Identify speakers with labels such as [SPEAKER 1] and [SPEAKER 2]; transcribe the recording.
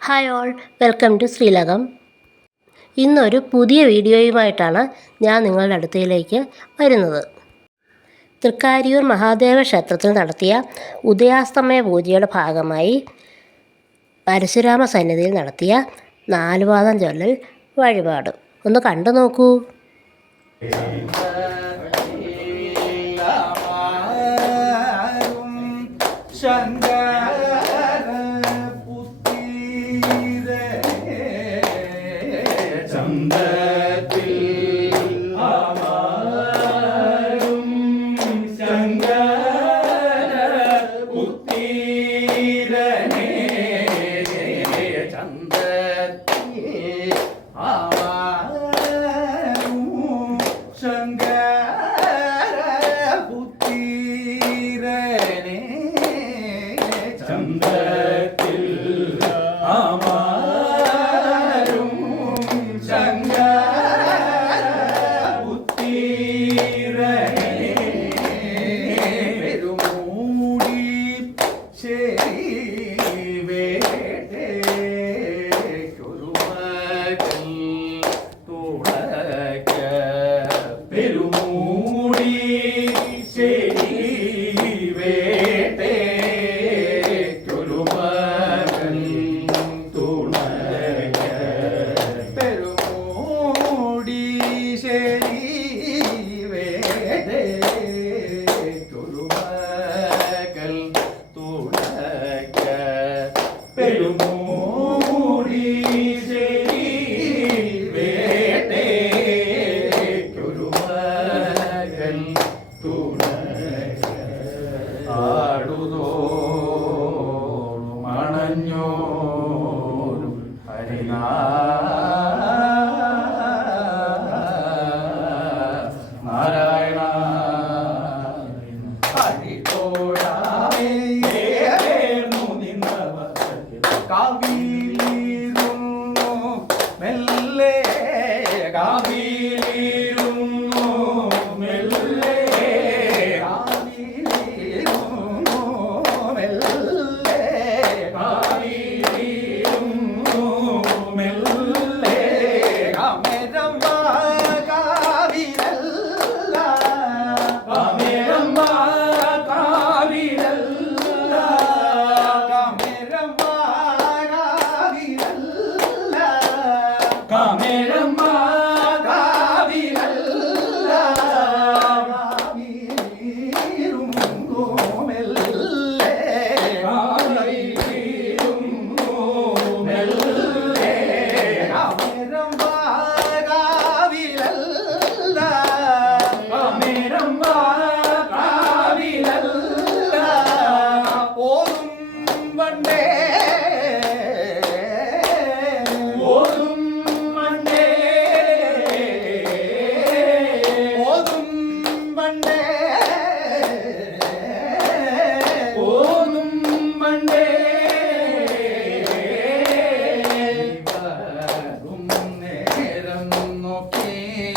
[SPEAKER 1] Hi all welcome to Sreelakam ഇന്നൊരു പുതിയ വീഡിയോയുമായിട്ടാണ് ഞാൻ നിങ്ങളുടെ അടുത്തയിലേക്ക് വരുന്നത്. തൃക്കാരിയൂർ മഹാദേവ ക്ഷേത്രത്തിൽ നടത്തിയ ഉദയാസ്തമയ പൂജയുടെ ഭാഗമായി പരശുരാമ സന്നിധിയിൽ നടത്തിയ നാലുപാദം ചൊല്ലൽ വഴിപാട്. ഒന്ന് കണ്ടു നോക്കൂ.
[SPEAKER 2] ചന്തത്തിൽ ആമാരും ശങ്കര പുത്തീരനേ ചന്തത്തിൽ ആമാരും ശങ്കര പുത്തീരനേ ചന്തത്തിൽ Ekber हरिना